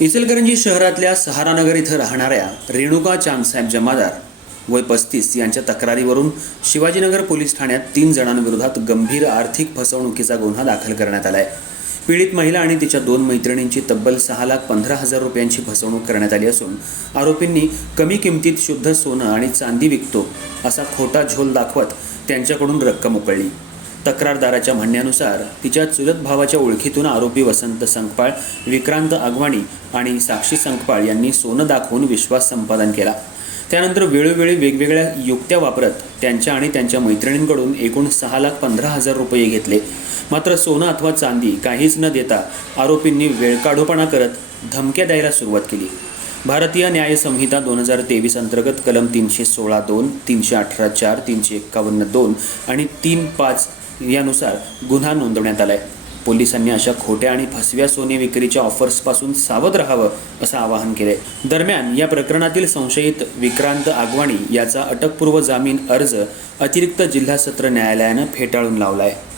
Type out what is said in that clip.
इचलकरंजी शहरातल्या सहारानगर इथं राहणाऱ्या रेणुका चांदसाहेब जमादार वय पस्तीस यांच्या तक्रारीवरून शिवाजीनगर पोलीस ठाण्यात तीन जणांविरोधात गंभीर आर्थिक फसवणुकीचा गुन्हा दाखल करण्यात आला आहे पीडित महिला आणि तिच्या दोन मैत्रिणींची तब्बल सहा लाख पंधरा हजार रुपयांची फसवणूक करण्यात आली असून आरोपींनी कमी किमतीत शुद्ध सोनं आणि चांदी विकतो असा खोटा झोल दाखवत त्यांच्याकडून रक्कम उकळली. तक्रारदाराच्या म्हणण्यानुसार तिच्या चुलत भावाच्या ओळखीतून आरोपी वसंत संकपाळ विक्रांत आगवाणी आणि साक्षी संकपाळ यांनी सोनं दाखवून विश्वास संपादन केला. त्यानंतर वेळोवेळी वेगवेगळ्या युक्त्या वापरत त्यांच्या आणि त्यांच्या मैत्रिणींकडून एकूण सहा लाख पंधरा हजार रुपये घेतले. मात्र सोनं अथवा चांदी काहीच न देता आरोपींनी वेळकाढोपणा करत धमक्या द्यायला सुरुवात केली. भारतीय न्याय संहिता दोन हजार तेवीस अंतर्गत कलम तीनशे सोळा दोन तीनशे अठरा चार तीनशे एक्कावन्न दोन आणि तीन पाच यानुसार गुन्हा नोंदवण्यात आला आहे पोलिसांनी अशा खोट्या आणि फसव्या सोने विक्रीच्या ऑफर्सपासून सावध राहावं असं आवाहन केले दरम्यान या प्रकरणातील संशयित विक्रांत आगवाणी याचा अटकपूर्व जामीन अर्ज अतिरिक्त जिल्हा सत्र न्यायालयानं फेटाळून लावला आहे